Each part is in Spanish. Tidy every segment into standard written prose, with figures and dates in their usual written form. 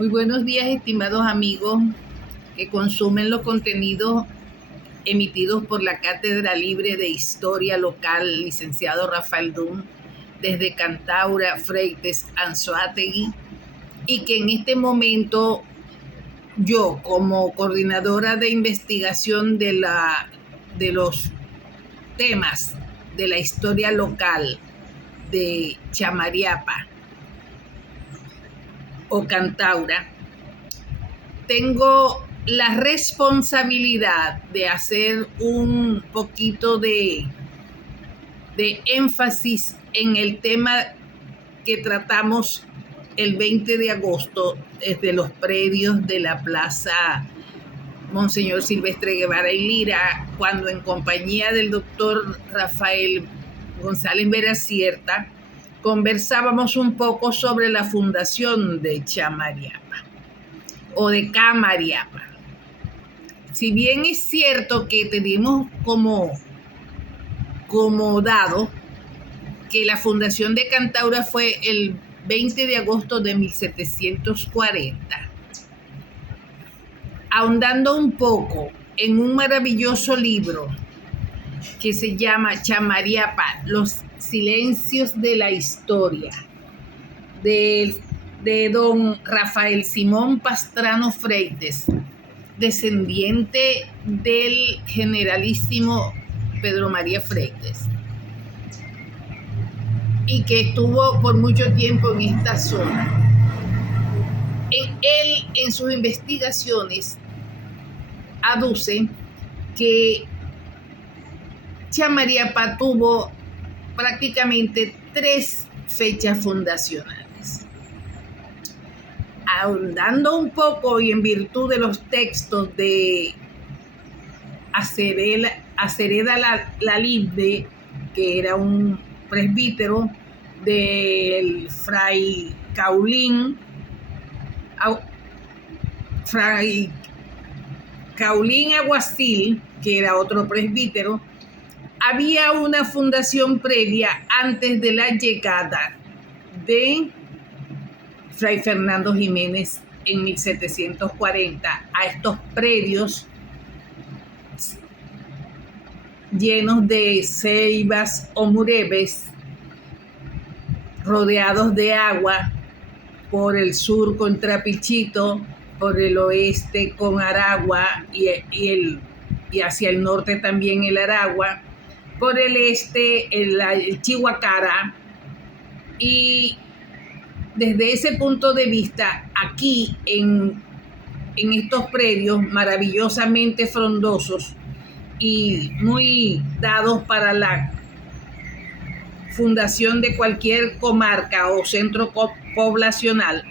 Muy buenos días, estimados amigos que consumen los contenidos emitidos por la Cátedra Libre de Historia Local, licenciado Rafael Dun, desde Cantaura, Freites, Anzoátegui, y que en este momento yo, como coordinadora de investigación de los temas de la historia local de Chamariapa o Cantaura, tengo la responsabilidad de hacer un poquito de énfasis en el tema que tratamos el 20 de agosto desde los predios de la Plaza Monseñor Silvestre Guevara y Lira, cuando en compañía del doctor Rafael González Veracierta conversábamos un poco sobre la fundación de Chamariapa o de Camariapa. Si bien es cierto que tenemos como dado que la fundación de Cantaura fue el 20 de agosto de 1740, ahondando un poco en un maravilloso libro que se llama Chamariapa, Los silencios de la historia, de don Rafael Simón Pastrano Freites, descendiente del generalísimo Pedro María Freites, y que estuvo por mucho tiempo en esta zona. Él, en sus investigaciones, aduce que Chamariapa tuvo prácticamente 3 fechas fundacionales. Ahondando un poco y en virtud de los textos de Acereda Lalinde, que era un presbítero del fray Caulín Aguacil, que era otro presbítero, había una fundación previa antes de la llegada de Fray Fernando Jiménez en 1740 a estos predios llenos de ceibas o mureves, rodeados de agua, por el sur con Trapichito, por el oeste con Aragua y hacia el norte también el Aragua, por el este el Chihuacara. Y desde ese punto de vista, aquí en estos predios maravillosamente frondosos y muy dados para la fundación de cualquier comarca o centro poblacional,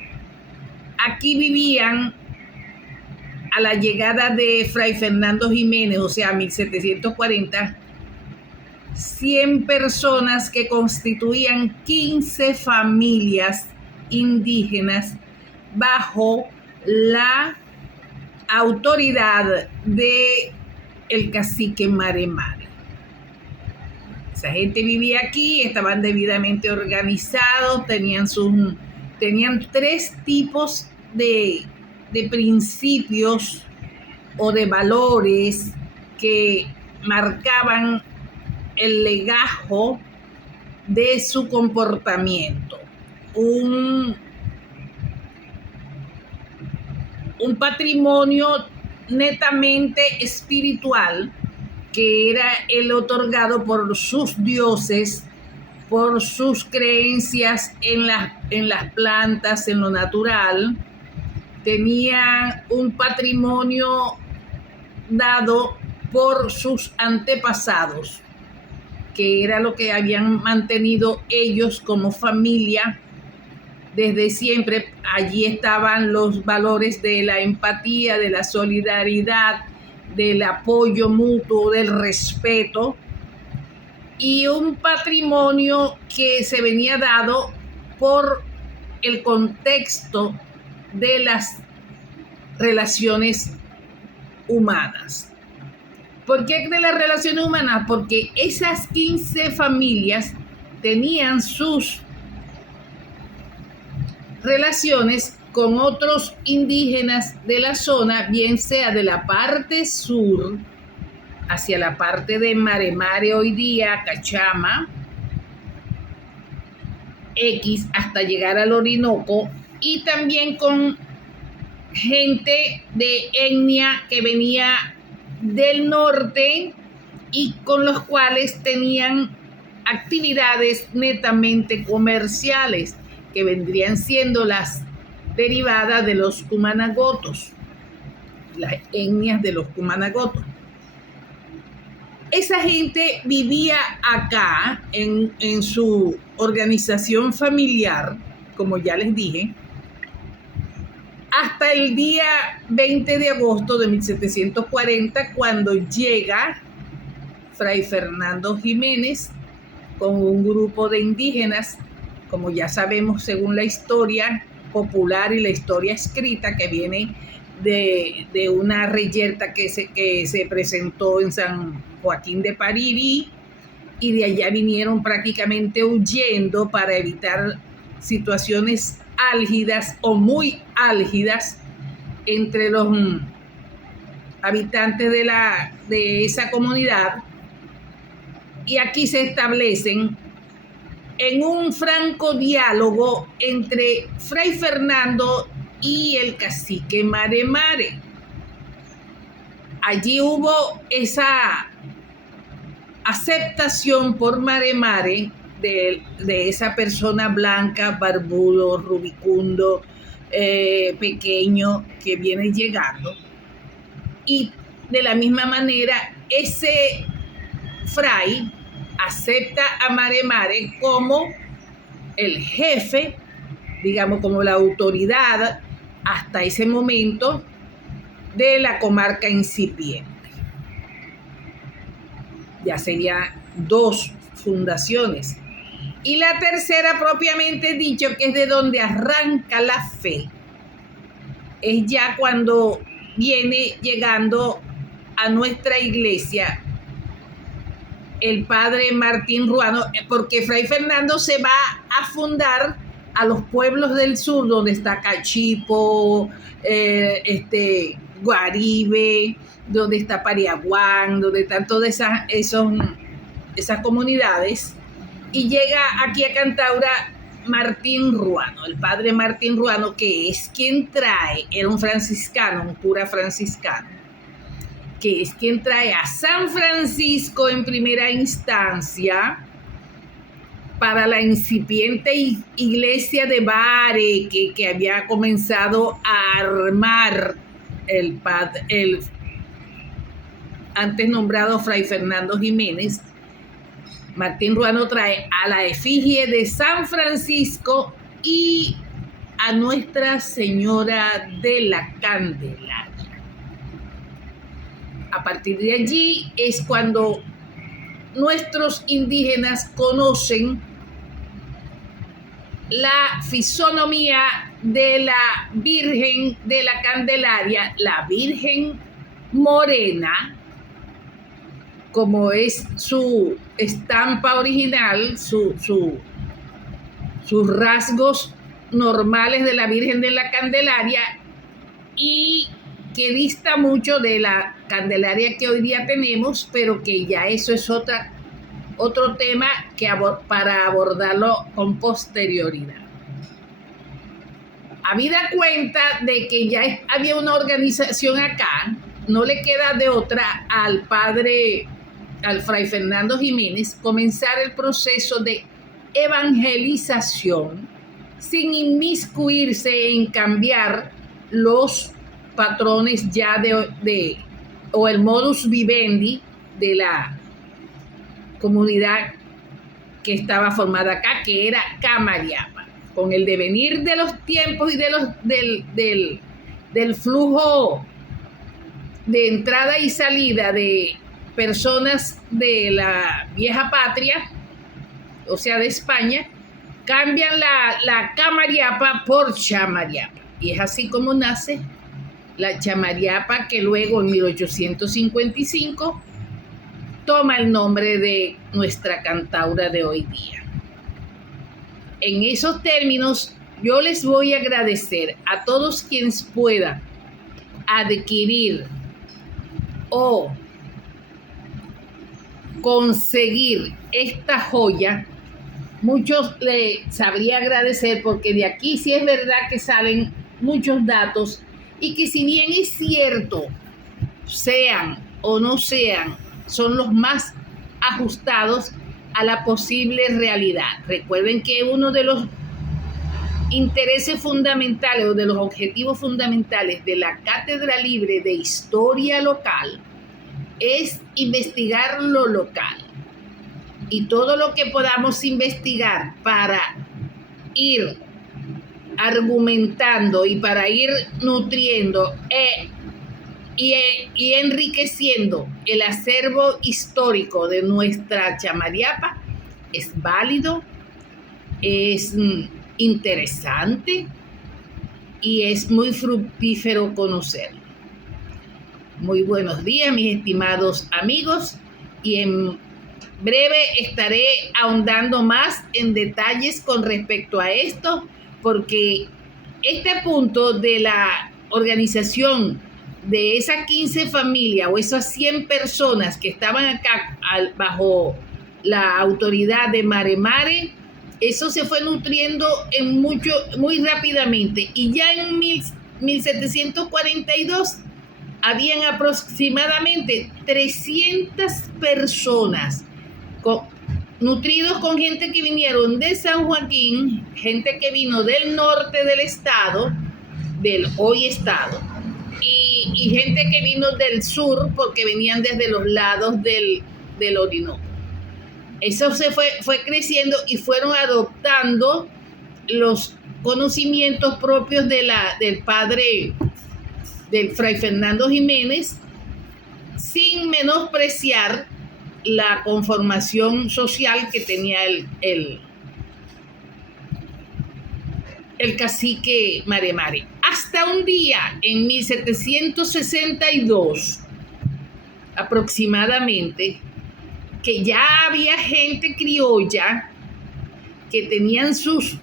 aquí vivían a la llegada de Fray Fernando Jiménez, o sea, 1740, 100 personas que constituían 15 familias indígenas bajo la autoridad de el cacique Maremare. Esa gente vivía aquí, estaban debidamente organizados, tenían 3 tipos de principios o de valores que marcaban el legajo de su comportamiento. Un patrimonio netamente espiritual, que era el otorgado por sus dioses, por sus creencias en las plantas, en lo natural. Tenían un patrimonio dado por sus antepasados, que era lo que habían mantenido ellos como familia desde siempre. Allí estaban los valores de la empatía, de la solidaridad, del apoyo mutuo, del respeto, y un patrimonio que se venía dado por el contexto de las relaciones humanas. ¿Por qué de las relaciones humanas? Porque esas 15 familias tenían sus relaciones con otros indígenas de la zona, bien sea de la parte sur, hacia la parte de Maremare hoy día, Cachama, X, hasta llegar al Orinoco, y también con gente de etnia que venía del norte y con los cuales tenían actividades netamente comerciales, que vendrían siendo las derivadas de los cumanagotos, las etnias de los cumanagotos. Esa gente vivía acá en su organización familiar, como ya les dije, hasta el día 20 de agosto de 1740, cuando llega Fray Fernando Jiménez con un grupo de indígenas, como ya sabemos según la historia popular y la historia escrita, que viene de una reyerta que se presentó en San Joaquín de Pariri, y de allá vinieron prácticamente huyendo para evitar situaciones álgidas o muy álgidas entre los habitantes de esa comunidad, y aquí se establecen en un franco diálogo entre Fray Fernando y el cacique Maremare. Allí hubo esa aceptación por Maremare de esa persona blanca, barbudo, rubicundo, pequeño, que viene llegando. Y de la misma manera, ese fray acepta a Maremare como el jefe, digamos, como la autoridad hasta ese momento de la comarca incipiente. Ya serían 2 fundaciones. Y la tercera, propiamente dicho, que es de donde arranca la fe, es ya cuando viene llegando a nuestra iglesia el padre Martín Ruano, porque Fray Fernando se va a fundar a los pueblos del sur, donde está Cachipo, Guaribe, donde está Pariaguán, donde están todas esas comunidades, y llega aquí a Cantaura Martín Ruano, el padre Martín Ruano, que es quien trae, era un franciscano, un cura franciscano, que es quien trae a San Francisco en primera instancia para la incipiente iglesia de Bari que había comenzado a armar el antes nombrado Fray Fernando Jiménez. Martín Ruano trae a la efigie de San Francisco y a Nuestra Señora de la Candelaria. A partir de allí es cuando nuestros indígenas conocen la fisonomía de la Virgen de la Candelaria, la Virgen morena, como es su estampa original, sus rasgos normales de la Virgen de la Candelaria, y que dista mucho de la Candelaria que hoy día tenemos, pero que ya eso es otro tema para abordarlo con posterioridad. Habida cuenta de que ya había una organización acá, no le queda de otra al Fray Fernando Jiménez comenzar el proceso de evangelización sin inmiscuirse en cambiar los patrones ya o el modus vivendi de la comunidad que estaba formada acá, que era Camariapa. Con el devenir de los tiempos y del flujo de entrada y salida de personas de la vieja patria, o sea, de España, cambian la Camariapa por Chamariapa. Y es así como nace la Chamariapa, que luego en 1855 toma el nombre de nuestra Cantaura de hoy día. En esos términos, Yo les voy a agradecer a todos quienes puedan adquirir o conseguir esta joya. Muchos le sabría agradecer porque de aquí sí es verdad que salen muchos datos y que si bien es cierto, sean o no sean, son los más ajustados a la posible realidad. Recuerden que uno de los intereses fundamentales o de los objetivos fundamentales de la Cátedra Libre de Historia Local es investigar lo local. Y todo lo que podamos investigar para ir argumentando y para ir nutriendo y enriqueciendo el acervo histórico de nuestra Chamariapa es válido, es interesante y es muy fructífero conocerlo. Muy buenos días, mis estimados amigos, y en breve estaré ahondando más en detalles con respecto a esto, porque este punto de la organización de esas 15 familias o esas 100 personas que estaban acá bajo la autoridad de Mare Mare, eso se fue nutriendo muy rápidamente, y ya en 1742 habían aproximadamente 300 personas nutridos con gente que vinieron de San Joaquín, gente que vino del norte del estado, del hoy estado, y gente que vino del sur porque venían desde los lados del Orinoco. Eso se fue creciendo y fueron adoptando los conocimientos propios del padre, del Fray Fernando Jiménez, sin menospreciar la conformación social que tenía el cacique Mare Mare. Hasta un día, en 1762, aproximadamente, que ya había gente criolla que tenían sus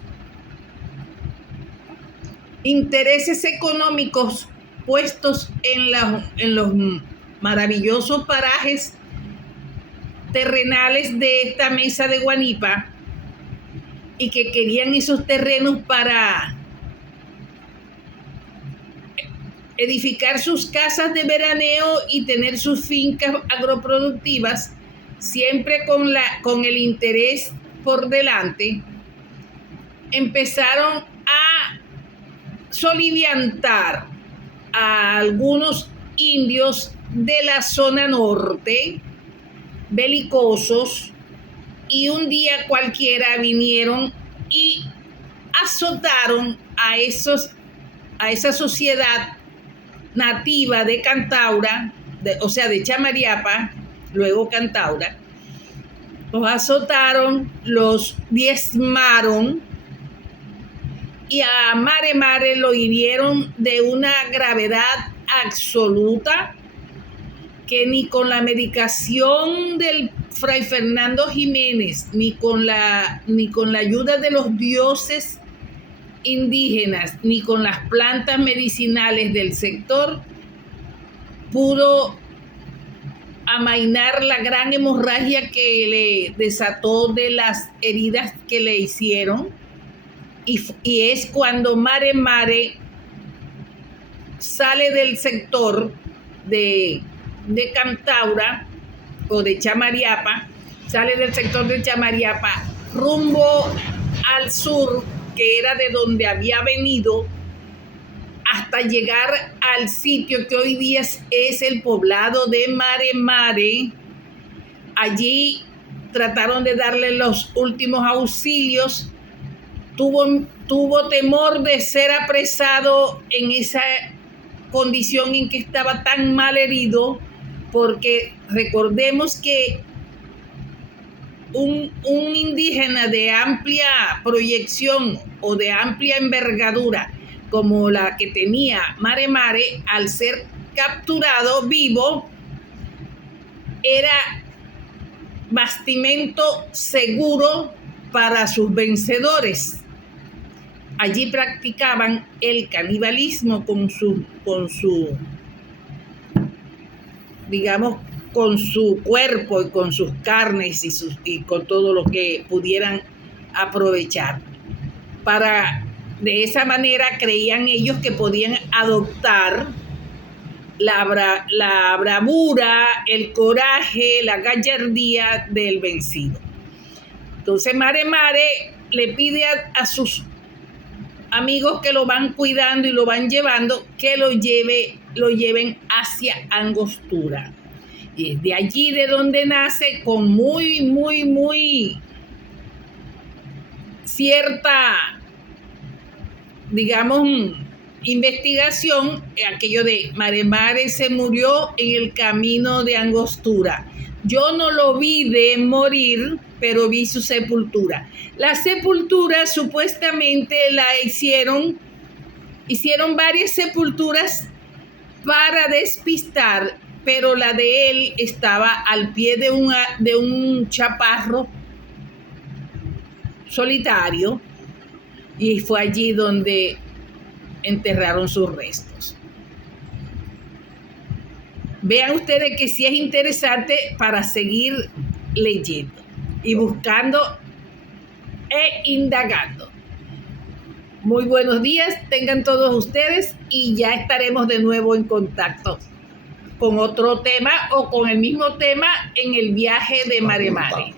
intereses económicos puestos en los maravillosos parajes terrenales de esta mesa de Guanipa, y que querían esos terrenos para edificar sus casas de veraneo y tener sus fincas agroproductivas, siempre con el interés por delante. Empezaron a soliviantar a algunos indios de la zona norte, belicosos, y un día cualquiera vinieron y azotaron a esa sociedad nativa de Cantaura, o sea, de Chamariapa, luego Cantaura. Los azotaron, los diezmaron, y a Mare Mare lo hirieron de una gravedad absoluta que ni con la medicación del Fray Fernando Jiménez, ni con la ayuda de los dioses indígenas, ni con las plantas medicinales del sector, pudo amainar la gran hemorragia que le desató de las heridas que le hicieron. Y es cuando Mare Mare sale del sector de Cantaura o de Chamariapa, sale del sector de Chamariapa rumbo al sur, que era de donde había venido, hasta llegar al sitio que hoy día es el poblado de Mare Mare. Allí trataron de darle los últimos auxilios. Tuvo temor de ser apresado en esa condición en que estaba tan mal herido, porque recordemos que un indígena de amplia proyección o de amplia envergadura como la que tenía Mare Mare, al ser capturado vivo, era bastimento seguro para sus vencedores. allí practicaban el canibalismo con su digamos, con su cuerpo y con sus carnes y con todo lo que pudieran aprovechar. De esa manera creían ellos que podían adoptar la bravura, el coraje, la gallardía del vencido. Entonces Mare Mare le pide a sus amigos que lo van cuidando y lo van llevando, que lo lleven hacia Angostura. Y es de allí de donde nace, con muy cierta, digamos, investigación, aquello de Mare Mare se murió en el camino de Angostura. Yo no lo vi de morir, pero vi su sepultura. La sepultura supuestamente la hicieron varias sepulturas para despistar, pero la de él estaba al pie de un chaparro solitario, y fue allí donde enterraron sus restos. Vean ustedes que sí es interesante para seguir leyendo y buscando e indagando. Muy buenos días tengan todos ustedes, y ya estaremos de nuevo en contacto con otro tema o con el mismo tema en el viaje de Mare Mare.